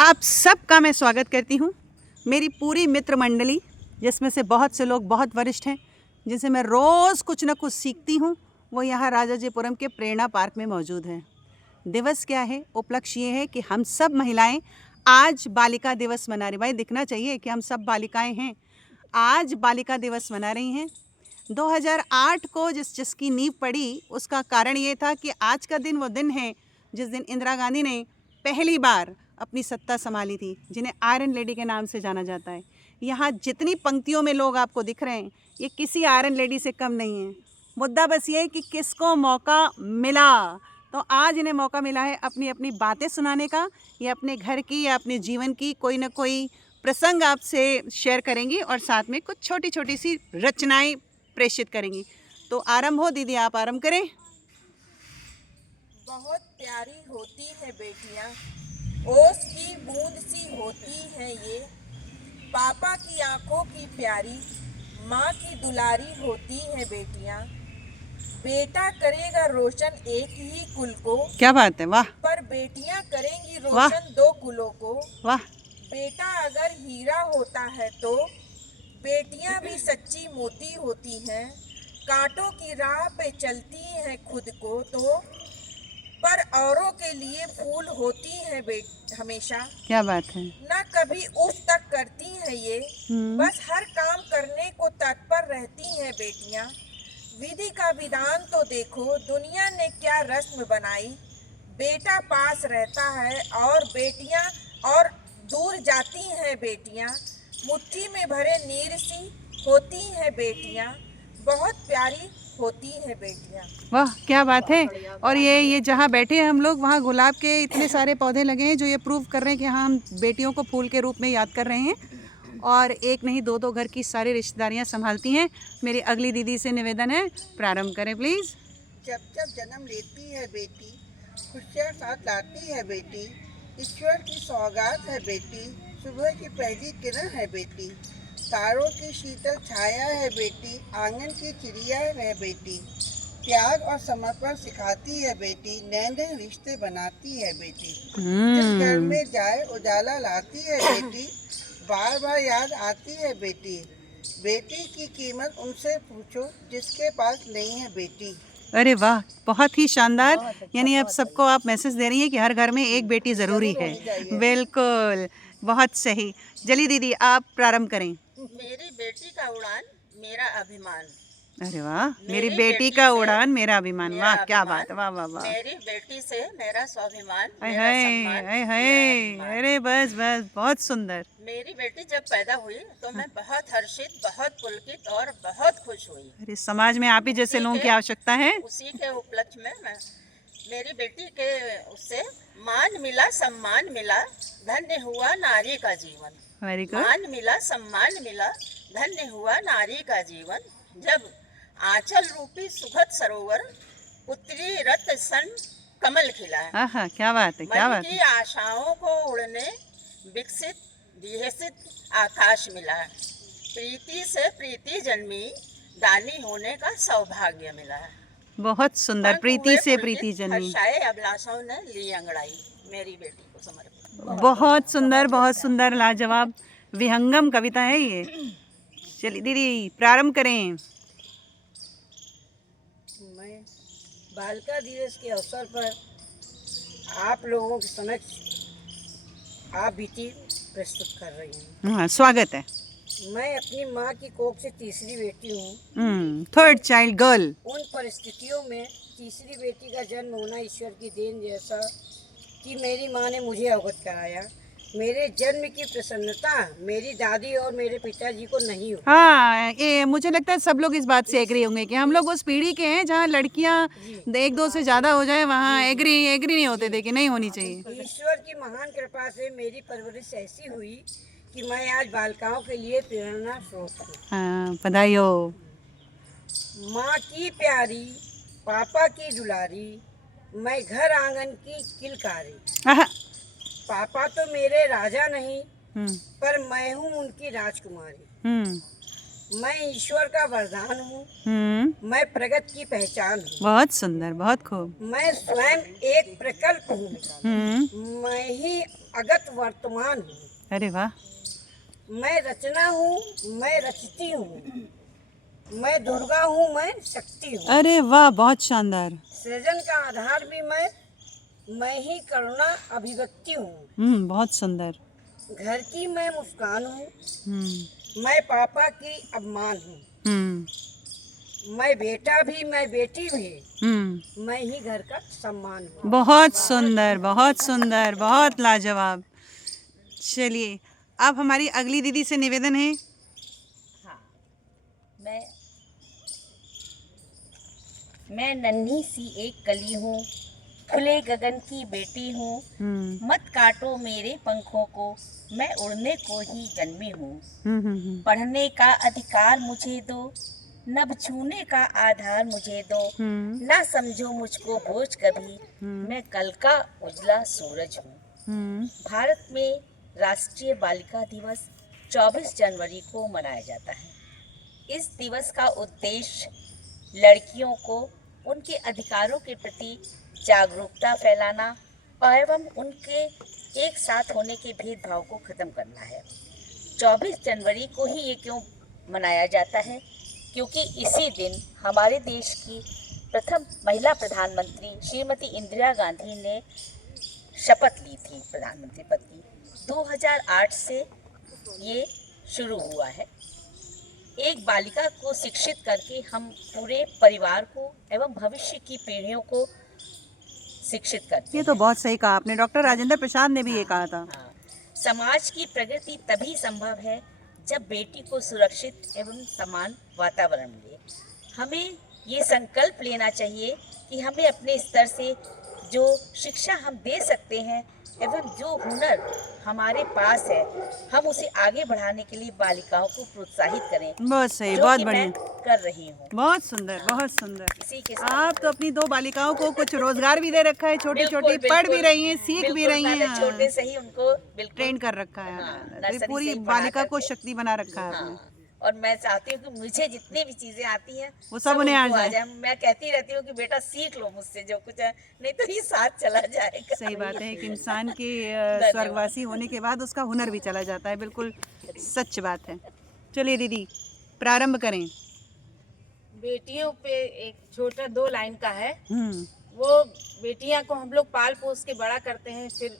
आप सबका मैं स्वागत करती हूँ। मेरी पूरी मित्र मंडली, जिसमें से बहुत से लोग बहुत वरिष्ठ हैं, जिनसे मैं रोज़ कुछ न कुछ सीखती हूँ, वो यहाँ राजाजीपुरम के प्रेरणा पार्क में मौजूद हैं। दिवस क्या है? उपलक्ष्य ये है कि हम सब महिलाएं आज बालिका दिवस मना रही। भाई दिखना चाहिए कि हम सब बालिकाएं हैं, आज बालिका दिवस मना रही हैं। 2008 को जिसकी नींव पड़ी, उसका कारण ये था कि आज का दिन वो दिन है जिस दिन इंदिरा गांधी ने पहली बार अपनी सत्ता संभाली थी, जिन्हें आयरन लेडी के नाम से जाना जाता है। यहाँ जितनी पंक्तियों में लोग आपको दिख रहे हैं, ये किसी आयरन लेडी से कम नहीं है। मुद्दा बस ये है कि किसको मौका मिला। तो आज इन्हें मौका मिला है अपनी अपनी बातें सुनाने का, या अपने घर की या अपने जीवन की कोई ना कोई प्रसंग आपसे शेयर करेंगी और साथ में कुछ छोटी छोटी सी रचनाएं प्रेषित करेंगी। तो आरंभ हो दीदी, आप आरंभ करें। बहुत प्यारी होती है बेटियां, ओस की बूंद सी होती है ये, पापा की आंखों की प्यारी, माँ की दुलारी होती है बेटियां। बेटा करेगा रोशन एक ही कुल को, क्या बात है, वाह। पर बेटियां करेंगी वाह। रोशन दो कुलों को। वाह। बेटा अगर हीरा होता है तो बेटियां भी सच्ची मोती होती हैं, कांटों की राह पे चलती हैं खुद को तो, पर औरों के लिए फूल होती है हमेशा। क्या बात है। न कभी उफ तक करती है ये, बस हर काम करने को तत्पर रहती हैं बेटियां। विधि का विधान तो देखो दुनिया ने क्या रस्म बनाई, बेटा पास रहता है और बेटियां और दूर जाती हैं बेटियां। मुट्ठी में भरे नीर सी होती हैं बेटियां, बहुत प्यारी होती है बेटियां। वाह, क्या बात है। और ये जहाँ बैठे हैं हम लोग, वहाँ गुलाब के इतने सारे पौधे लगे हैं जो ये प्रूव कर रहे हैं कि हाँ, हम बेटियों को फूल के रूप में याद कर रहे हैं और एक नहीं दो दो घर की सारी रिश्तेदारियाँ संभालती हैं। मेरी अगली दीदी से निवेदन है, प्रारंभ करें प्लीज़। जब जब जन्म लेती है बेटी, खुशियाँ साथ लाती है बेटी, ईश्वर की सौगात है बेटी, सुबह की पहली किरण है बेटी, तारों की शीतल छाया है बेटी, आंगन की चिड़िया है बेटी, त्याग और समर्पण सिखाती है बेटी, नए नए रिश्ते बनाती है बेटी, जिस घर में जाए उजाला लाती है बेटी, बार बार याद आती है बेटी, बेटी की कीमत उनसे पूछो जिसके पास नहीं है बेटी। अरे वाह, बहुत ही शानदार। यानी अब सबको आप मैसेज दे रही हैं कि हर घर में एक बेटी ज़रूरी है। बिल्कुल, बहुत सही। जली दीदी, आप प्रारंभ करें। मेरी बेटी का उड़ान मेरा अभिमान। अरे वाह, मेरी बेटी का उड़ान मेरा अभिमान। वाह, क्या बात है, वाह वाह वाह। मेरी बेटी से मेरा स्वाभिमान, हाय मेरा हाय, सम्मान, हाय मेरा हाय, अभिमान। अरे बस बस, बहुत सुंदर। मेरी बेटी जब पैदा हुई तो मैं बहुत हर्षित, बहुत पुलकित और बहुत खुश हुई। अरे समाज में आप ही जैसे लोगों की आवश्यकता है। उसी के उपलक्ष्य में मैं मेरी बेटी के उससे मान मिला, सम्मान मिला, धन्य हुआ नारी का जीवन। Very good. मान मिला, सम्मान मिला, धन्य हुआ नारी का जीवन, जब आंचल रूपी सुखद सरोवर, पुत्री रत सन कमल खिला है। आहा, क्या बात है, क्या मन बात की है। आशाओं को उड़ने विकसित विहसित आकाश मिला है, प्रीति से प्रीति जन्मी, दानी होने का सौभाग्य मिला है। बहुत सुंदर, प्रीति से प्रीति जन्मी। हर्षाए अभिलाषाओं ने ली अंगड़ाई, मेरी बेटी को समर्पित। बहुत सुंदर, बहुत सुंदर, लाजवाब, विहंगम कविता है ये। चलिए दीदी, प्रारंभ करें। मैं बालिका दिवस के अवसर पर आप लोगों के समक्ष आप बीती प्रस्तुत कर रही हूँ। हाँ, स्वागत है। मैं अपनी माँ की कोख से तीसरी बेटी हूँ। Third child girl. उन परिस्थितियों में तीसरी बेटी का जन्म होना ईश्वर की देन जैसा कि मेरी माँ ने मुझे अवगत कराया। मेरे जन्म की प्रसन्नता मेरी दादी और मेरे पिताजी को नहीं हुई। हाँ, ये मुझे लगता है सब लोग इस बात से एग्री होंगे कि हम लोग उस पीढ़ी के हैं जहाँ लड़कियाँ एक दो से ज़्यादा हो जाए, वहाँ एग्री नहीं होते थे कि नहीं होनी चाहिए। ईश्वर की महान कृपा से मेरी परवरिश ऐसी हुई कि मैं आज बालिकाओं के लिए प्रेरणा स्रोत हूँ। हाँ, बधाई हो। माँ की प्यारी, पापा की दुलारी, मैं घर आंगन की किलकारी। आहा, पापा तो मेरे राजा नहीं, हम्म, पर मैं हूँ उनकी राजकुमारी। हम्म, मैं ईश्वर का वरदान हूँ। मैं प्रगति की पहचान हूँ। बहुत सुंदर, बहुत खूब। मैं स्वयं एक प्रकल्प हूँ। मैं ही अगत वर्तमान हूँ। अरे वाह। मैं रचना हूँ, मैं रचती हूँ। मैं दुर्गा हूँ, मैं शक्ति हूँ। अरे वाह, बहुत शानदार। सृजन का आधार भी मैं ही करुणा अभिव्यक्ति हूँ। बहुत सुंदर। घर की मैं मुस्कान हूँ। हम्म मैं पापा की अपमान हूँ। मैं बेटा भी, मैं बेटी भी, मैं ही घर का सम्मान हूँ। बहुत सुंदर, बहुत सुंदर, बहुत लाजवाब। चलिए, अब हमारी अगली दीदी से निवेदन है। हाँ, मैं नन्ही सी एक कली हूँ, खुले गगन की बेटी हूँ। मत काटो मेरे पंखों को, मैं उड़ने को ही जन्मी हूँ। पढ़ने का अधिकार मुझे दो, नभ छूने का आधार मुझे दो। ना समझो मुझको बोझ कभी, मैं कल का उजला सूरज हूँ। भारत में राष्ट्रीय बालिका दिवस 24 जनवरी को मनाया जाता है। इस दिवस का उद्देश्य लड़कियों को उनके अधिकारों के प्रति जागरूकता फैलाना एवं उनके एक साथ होने के भेदभाव को खत्म करना है। 24 जनवरी को ही ये क्यों मनाया जाता है? क्योंकि इसी दिन हमारे देश की प्रथम महिला प्रधानमंत्री श्रीमती इंदिरा गांधी ने शपथ ली थी प्रधानमंत्री पद की। 2008 से ये शुरू हुआ है। एक बालिका को शिक्षित करके हम पूरे परिवार को एवं भविष्य की पीढ़ियों को शिक्षित करते हैं। ये तो बहुत सही कहा आपने। डॉक्टर राजेंद्र प्रसाद ने भी ये कहा था। समाज की प्रगति तभी संभव है जब बेटी को सुरक्षित एवं समान वातावरण मिले। हमें ये संकल्प लेना चाहिए कि हमें अपने स्तर से जो शिक्षा हम दे सकते हैं एवं जो हुनर हमारे पास है, हम उसे आगे बढ़ाने के लिए बालिकाओं को प्रोत्साहित करें। बहुत सही, जो बहुत कि बढ़िया, मैं कर रही हूँ। बहुत सुंदर, बहुत सुंदर। इसी के साथ आप तो अपनी 2 बालिकाओं को कुछ रोजगार भी दे रखा है, छोटी बिल्कुल, छोटी पढ़ भी बिल्कुल, रही हैं, सीख भी बिल्कुल, रही मैंने हैं, छोटे से ही उनको बिल्कुल ट्रेन कर रखा है। हाँ, तो ये नर्सरी पूरी से ही पढ़ा बालिका को करके। शक्ति बना रखा है आपने। हाँ, और मैं चाहती हूँ कि मुझे जितनी भी चीजें आती हैं वो सब उन्हें आ उनको जाए। मैं कहती रहती हूँ कि बेटा सीख लो मुझसे जो कुछ है, नहीं तो ये साथ चला जाएगा। सही बात है कि इंसान के स्वर्गवासी होने के बाद उसका हुनर भी चला जाता है। बिल्कुल सच बात है। चलिए दीदी, प्रारंभ करें। बेटियों पे एक छोटा 2 लाइन का है। हम्म वो बेटियां को हम लोग पाल पोस के बड़ा करते हैं, फिर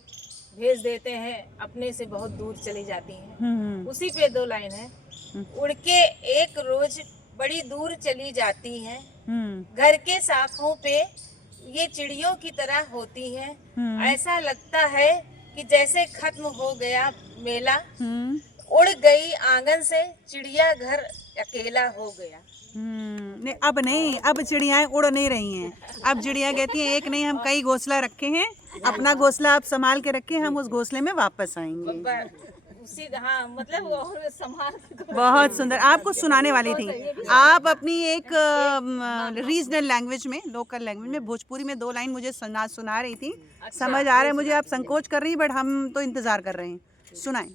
भेज देते हैं, अपने से बहुत दूर चली जाती हैं। उसी पे 2 लाइन है। उड़ के एक रोज बड़ी दूर चली जाती हैं, घर के शाखों पे ये चिड़ियों की तरह होती हैं। ऐसा लगता है कि जैसे खत्म हो गया मेला, उड़ गई आंगन से चिड़िया घर अकेला हो गया। नहीं, अब नहीं, अब चिड़ियाएं उड़ नहीं रही हैं। अब चिड़िया कहती हैं एक नहीं, हम कई घोंसला रखे हैं, अपना घोंसला आप संभाल के रखें, हम उस घोंसले में वापस आएंगे। उसी हाँ, मतलब और संभाल के बहुत सुंदर। आपको सुनाने वाली थी, आप अपनी एक रीजनल लैंग्वेज में, लोकल लैंग्वेज में, भोजपुरी में 2 लाइन मुझे सुना रही थी। समझ आ रहा है मुझे, आप संकोच कर रही हैं, बट हम तो इंतजार कर रहे हैं। सुनाएं।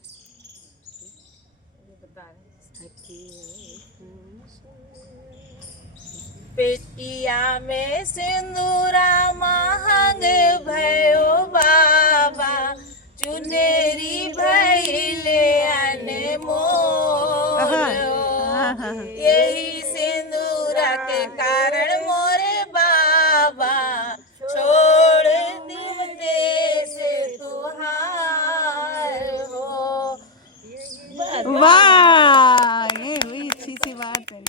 पेटिया में सिंदूरा महंग भयो बाबा, चुनेरी भैले अनमोल। यही सिंदूरा के कारण मोरे बाबा छोड़ दिल देश तुहार हो। वाह, ये हुई अच्छी सी बात है।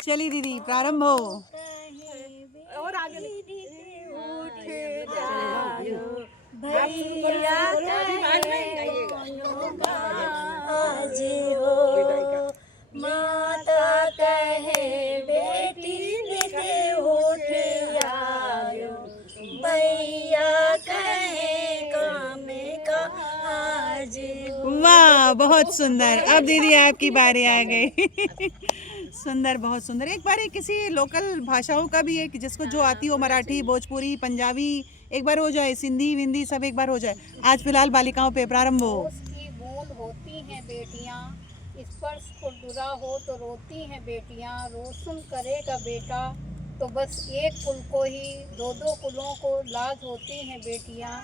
चलिए दीदी, प्रारंभ हो। और आगे भैया आज हो, माता कहे बेटी के उठ आयो, भैया कहे काम का आज हो। वाह, बहुत सुंदर। अब दीदी आपकी बारी आ गई। सुंदर, बहुत सुंदर। एक बार किसी लोकल भाषाओं का भी एक जिसको जो आती हो, मराठी, भोजपुरी, पंजाबी, एक बार हो जाए, सिंधी, हिंदी सब एक बार हो जाए। आज फिलहाल बालिकाओं पे प्रारंभ हो। की बूंद होती हैं बेटियां, स्पर्श खुरदुरा हो तो रोती हैं बेटियां, रोशन करेगा बेटा तो बस एक कुल को ही, दो दो कुलों को लाज होती हैं बेटियां।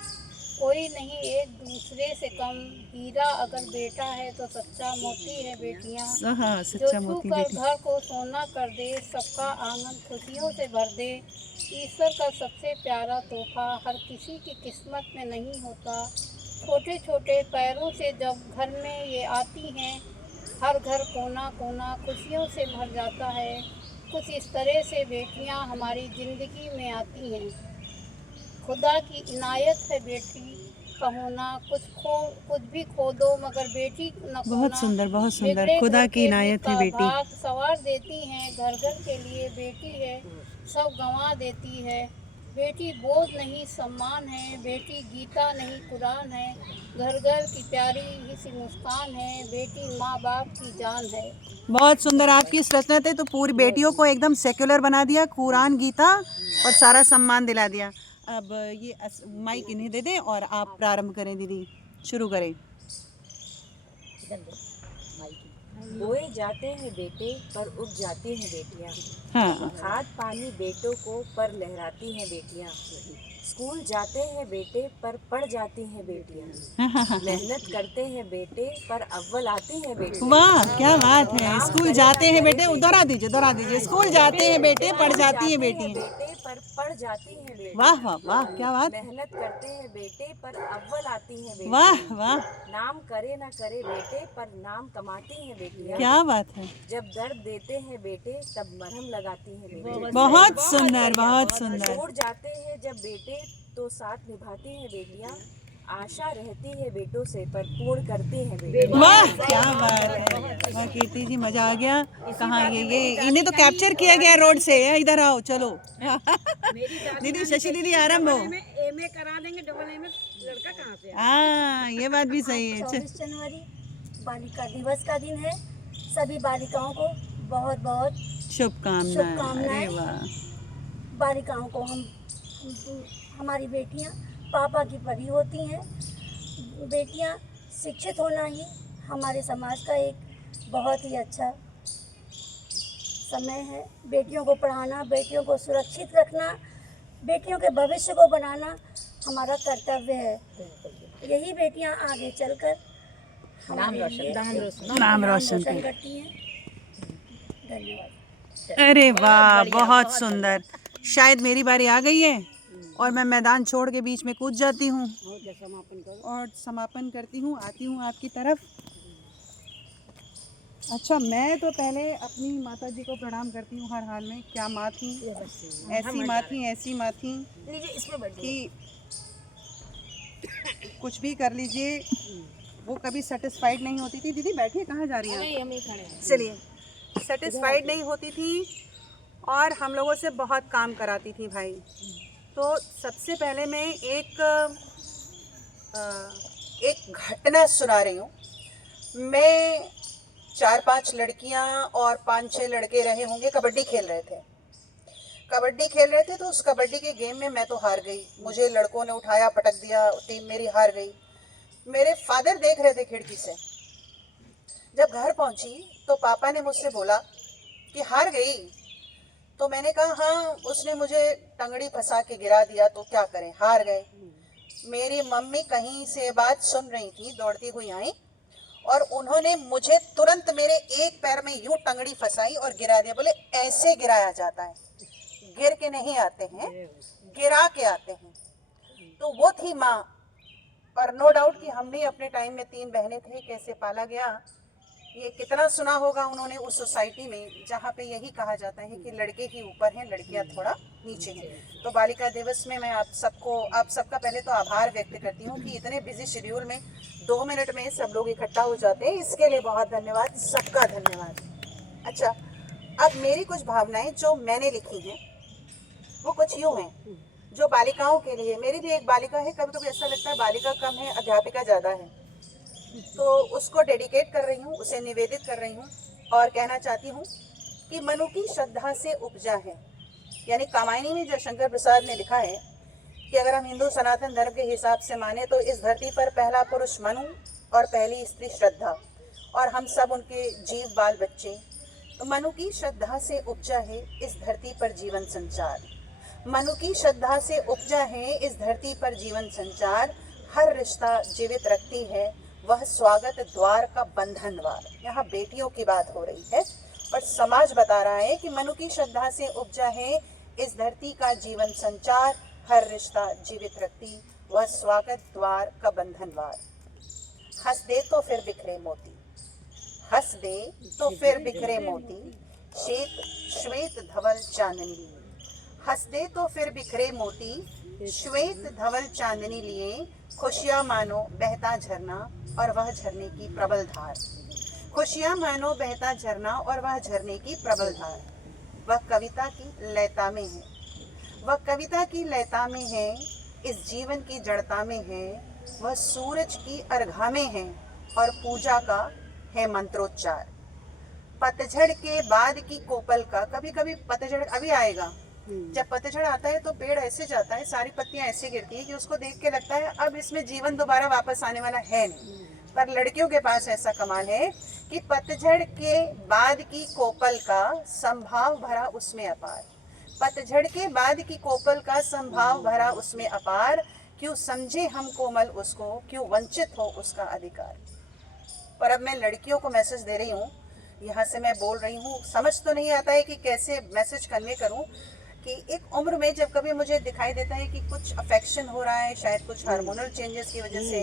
कोई नहीं एक दूसरे से कम, हीरा अगर बेटा है तो सच्चा मोती है बेटियां। हाँ, जो सच्चा छू मोती कर बेटी। घर को सोना कर दे, सबका आंगन खुशियों से भर दे। ईश्वर का सबसे प्यारा तोहफा हर किसी की किस्मत में नहीं होता। छोटे छोटे पैरों से जब घर में ये आती हैं, हर घर कोना कोना खुशियों से भर जाता है। कुछ इस तरह से बेटियां हमारी ज़िंदगी में आती हैं। खुदा की इनायत है बेटी का होना, कुछ भी खो दो मगर बेटी न खोना। बहुत सुंदर, बहुत सुंदर। बिगड़े खुदा घर की के इनायत है का बेटी। भाग सवार देती हैं, घर घर के लिए बेटी है, सब गंवा देती है। बेटी बोझ नहीं सम्मान है, बेटी गीता नहीं कुरान है, घर घर की प्यारी ही सी मुस्कान है, बेटी माँ बाप की जान है। बहुत सुंदर आपकी इस रचना थे, तो पूरी बेटियों को एकदम सेक्युलर बना दिया, कुरान, गीता और सारा सम्मान दिला दिया। अब ये माइक इन्हें दे दें और आप प्रारंभ करें दीदी, शुरू करें। बोए जाते हैं बेटे पर उग जाती हैं बेटियां, हाँ, खाद पानी बेटों को पर लहराती हैं बेटियां। स्कूल जाते हैं बेटे पर पढ़ जाती हैं बेटियां, मेहनत करते हैं बेटे पर अव्वल आती हैं बेटियां। वाह क्या बात है। स्कूल जाते हैं बेटे, दोहरा दीजिए। स्कूल जाते हैं बेटे, पढ़ जाती हैं बेटियां। बेटे पर पढ़ जाती हैं बेटियां। वाह वाह वाह, क्या बात। मेहनत करते हैं बेटे पर अव्वल आती हैं बेटियां। वाह वाह, नाम करे ना करे बेटे पर नाम कमाती हैं बेटियां। क्या बात है। जब दर्द देते हैं बेटे तब मरहम लगाती हैं बेटियां। बहुत सुंदर, बहुत सुंदर। छोड़ जाते हैं जब बेटे तो साथ निभाती हैं बेटियां। आशा रहती है बेटों से पर पूर्ण करती हैं बेटियां। वाह क्या बात है। वाह कीर्ति जी, मजा आ गया। कहाँ ये इन्हें तो कैप्चर किया गया रोड से। इधर आओ, चलो दीदी, शशि दीदी आरंभ हो। एमए करा देंगे, डबल एमए लड़का कहाँ से? हाँ, ये बात भी सही है। 24 जनवरी बालिका दिवस का दिन है। सभी बालिकाओं को बहुत बहुत शुभकामनाएं। अरे वाह। बालिकाओं को हमारी बेटियां पापा की परी होती हैं। बेटियां शिक्षित होना ही हमारे समाज का एक बहुत ही अच्छा समय है। बेटियों को पढ़ाना, बेटियों को सुरक्षित रखना, बेटियों के भविष्य को बनाना हमारा कर्तव्य है। यही बेटियां आगे चलकर नाम रोशन करती हैं। धन्यवाद। अरे वाह, बहुत सुंदर। शायद मेरी बारी आ गई है और मैं मैदान छोड़ के बीच में कूद जाती हूँ और समापन करती हूँ। आती हूँ आपकी तरफ। अच्छा, मैं तो पहले अपनी माता जी को प्रणाम करती हूँ हर हाल में। क्या माँ थी, ऐसी माँ थी कि कुछ भी कर लीजिए वो कभी सेटिस्फाइड नहीं होती थी। दीदी बैठिए, कहाँ जा रही हैं? चलिए, सेटिस्फाइड नहीं होती थी और हम लोगों से बहुत काम कराती थी भाई। तो सबसे पहले मैं एक घटना सुना रही हूँ। मैं 4-5 लड़कियाँ और 5-6 लड़के रहे होंगे, कबड्डी खेल रहे थे। तो उस कबड्डी के गेम में मैं तो हार गई। मुझे लड़कों ने उठाया, पटक दिया, टीम मेरी हार गई। मेरे फादर देख रहे थे खिड़की से। जब घर पहुंची तो पापा ने मुझसे बोला कि हार गई। तो मैंने कहा हाँ, उसने मुझे टंगड़ी फंसा के गिरा दिया, तो क्या करें, हार गए। मेरी मम्मी कहीं से बात सुन रही थी, दौड़ती हुई आई और उन्होंने मुझे तुरंत मेरे एक पैर में यूं टंगड़ी फंसाई और गिरा दिया। बोले ऐसे गिराया जाता है, गिर के नहीं आते हैं, गिरा के आते हैं। तो वो थी माँ। और नो डाउट कि हम भी अपने टाइम में 3 बहनें थे, कैसे पाला गया ये कितना सुना होगा उन्होंने उस सोसाइटी में जहाँ पे यही कहा जाता है कि लड़के ही ऊपर हैं, लड़कियाँ थोड़ा नीचे हैं। तो बालिका दिवस में मैं आप सबका पहले तो आभार व्यक्त करती हूँ कि इतने बिजी शेड्यूल में 2 मिनट में सब लोग इकट्ठा हो जाते हैं। इसके लिए बहुत धन्यवाद, सबका धन्यवाद। अच्छा, अब मेरी कुछ भावनाएं जो मैंने लिखी हैं वो कुछ यूँ हैं जो बालिकाओं के लिए। मेरी भी एक बालिका है। कभी कभी ऐसा लगता है बालिका कम है, अध्यापिका ज़्यादा है। तो उसको डेडिकेट कर रही हूँ, उसे निवेदित कर रही हूँ और कहना चाहती हूँ कि मनु की श्रद्धा से उपजा है। यानी कामायनी में जो शंकर प्रसाद ने लिखा है कि अगर हम हिंदू सनातन धर्म के हिसाब से माने तो इस धरती पर पहला पुरुष मनु और पहली स्त्री श्रद्धा। और हम सब उनके जीव बाल बच्चे। तो मनु की श्रद्धा से उपजा है इस धरती पर जीवन संचार। मनु की श्रद्धा से उपजा है इस धरती पर जीवन संचार। हर रिश्ता जीवित रखती है वह स्वागत द्वार का बंधनवार। यहाँ बेटियों की बात हो रही है और समाज बता रहा है कि मनु की श्रद्धा से उपजा है इस धरती का जीवन संचार। हर रिश्ता जीवित रखती वह स्वागत द्वार का बंधनवार। हंस दे तो फिर बिखरे मोती, हंस दे तो फिर बिखरे मोती, श्वेत धवल चांदनी लिए। हंस दे तो फिर बिखरे मोती, श्वेत धवल चांदनी लिए। खुशियाँ मानो बहता झरना और वह झरने की प्रबल धार। खुशियाँ मानो बहता झरना और वह झरने की प्रबल धार। वह कविता की लयता में है, वह कविता की लयता में है, इस जीवन की जड़ता में है। वह सूरज की अर्घा में है और पूजा का है मंत्रोच्चार। पतझड़ के बाद की कोपल का, कभी कभी पतझड़ अभी आएगा, जब पतझड़ आता है तो पेड़ ऐसे जाता है, सारी पत्तियां ऐसे गिरती है कि उसको देख के लगता है अब इसमें जीवन दोबारा वापस आने वाला है नहीं। पर लड़कियों के पास ऐसा कमाल है कि पतझड़ के बाद की कोपल का संभाव भरा उसमें अपार। पतझड़ के बाद की कोपल का संभाव भरा उसमें अपार। क्यों समझे हम कोमल उसको, क्यों वंचित हो उसका अधिकार। पर अब मैं लड़कियों को मैसेज दे रही हूँ, यहाँ से मैं बोल रही हूँ, समझ तो नहीं आता है कि कैसे मैसेज कन्वे करूँ कि एक उम्र में जब कभी मुझे दिखाई देता है कि कुछ अफेक्शन हो रहा है, शायद कुछ हार्मोनल चेंजेस की वजह से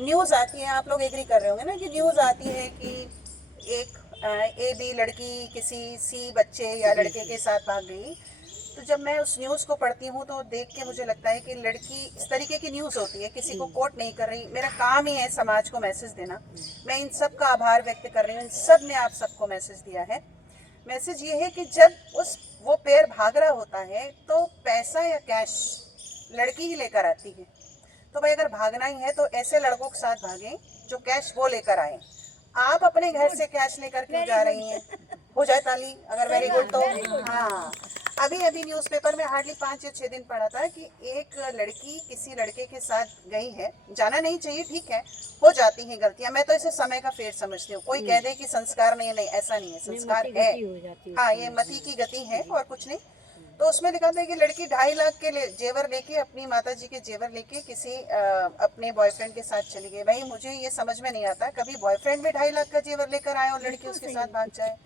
न्यूज़ आती है, आप लोग एग्री कर रहे होंगे ना कि न्यूज़ आती है कि एक AB लड़की किसी C बच्चे या लड़के के साथ भाग गई। तो जब मैं उस न्यूज़ को पढ़ती हूँ तो देख के मुझे लगता है कि लड़की, इस तरीके की न्यूज़ होती है, किसी को कोट नहीं कर रही, मेरा काम ही है समाज को मैसेज देना। मैं इन सब का आभार व्यक्त कर रही हूँ, इन सब ने आप सबको मैसेज दिया है। मैसेज ये है कि जब वो पेड़ भाग रहा होता है तो पैसा या कैश लड़की ही लेकर आती है। तो भाई अगर भागना ही है तो ऐसे लड़कों के साथ भागें जो कैश वो लेकर आए। आप अपने घर से कैश लेकर क्यों जा रही हैं? हो जाए ताली अगर वेरी गुड तो। हाँ, अभी न्यूज़पेपर में हार्डली 5 या 6 दिन पढ़ा था कि एक लड़की किसी लड़के के साथ गई है। जाना नहीं चाहिए, ठीक है, हो जाती हैं गलतियां, मैं तो इसे समय का फेर समझती हूँ। कोई कह दे कि संस्कार नहीं, ऐसा नहीं है, संस्कार है। हाँ, ये मति की गति है और कुछ नहीं। तो उसमें लिखा था कि लड़की 2.5 लाख के जेवर लेके, अपनी माता जी के जेवर लेके किसी अपने बॉयफ्रेंड के साथ चली गई। भाई मुझे ये समझ में नहीं आता, कभी बॉयफ्रेंड भी 2.5 लाख का जेवर लेकर आए और लड़की उसके साथ भाग जाए।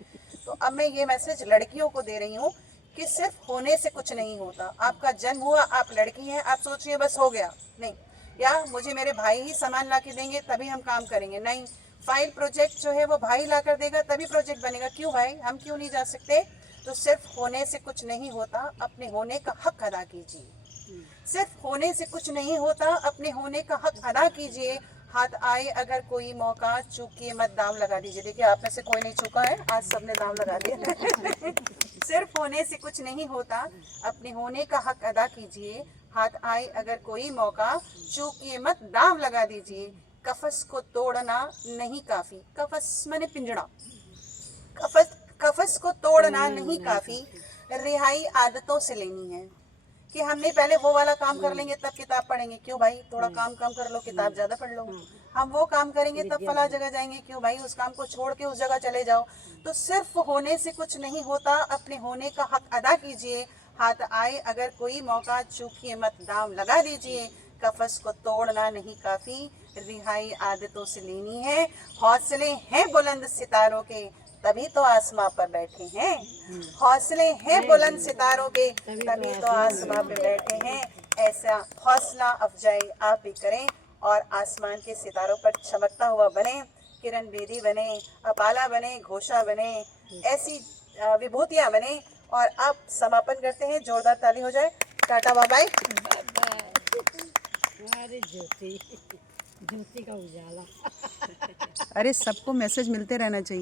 तो अब मैं ये मैसेज लड़कियों को दे रही हूँ कि सिर्फ होने से कुछ नहीं होता। आपका जन्म हुआ, आप लड़की हैं, आप सोच रही है बस हो गया, नहीं, या मुझे मेरे भाई ही सामान ला के देंगे तभी हम काम करेंगे, नहीं। फाइल प्रोजेक्ट जो है वो भाई ला कर देगा तभी प्रोजेक्ट बनेगा। क्यों भाई, हम क्यों नहीं जा सकते? तो सिर्फ होने से कुछ नहीं होता, अपने होने का हक अदा कीजिए। सिर्फ होने से कुछ नहीं होता, अपने होने का हक अदा कीजिए। हाथ आए अगर कोई मौका, चूकिए मत, दाम लगा दीजिए। देखिए आप में से कोई नहीं चूका है, आज सबने दाम लगा दिया। सिर्फ होने से कुछ नहीं होता, अपने होने का हक अदा कीजिए। हाथ आए अगर कोई मौका, चूकिए मत, दाम लगा दीजिए। कफस को तोड़ना नहीं काफी, कफस माने पिंजड़ा, कफस को तोड़ना नहीं काफी, रिहाई आदतों से लेनी है। कि हमने पहले वो वाला काम कर लेंगे तब किताब पढ़ेंगे। क्यों भाई, थोड़ा काम कम कर लो, किताब ज्यादा पढ़ लो। हम वो काम करेंगे तब फला जगह जाएंगे। क्यों भाई, उस काम को छोड़ के उस जगह चले जाओ। तो सिर्फ होने से कुछ नहीं होता, अपने होने का हक अदा कीजिए। हाथ आए अगर कोई मौका, चूकिए मत, दाम लगा दीजिए। कफस को तोड़ना नहीं काफी, रिहाई आदतों से लेनी है। हौसले हैं बुलंद सितारों के, तभी तो आसमां पर बैठे हैं। हौसले हैं बुलंद सितारों के, तभी तो आसमां पर बैठे हैं। ऐसा हौसला अफजाई आप भी करें और आसमान के सितारों पर चमकता हुआ बने। किरण बेदी बने, अपाला बने, घोषा बने, ऐसी विभूतियाँ बने। और अब समापन करते हैं, जोरदार ताली हो जाए। Tata bye bye. अरे ज्योति का उजाला। अरे सबको मैसेज मिलते रहना चाहिए।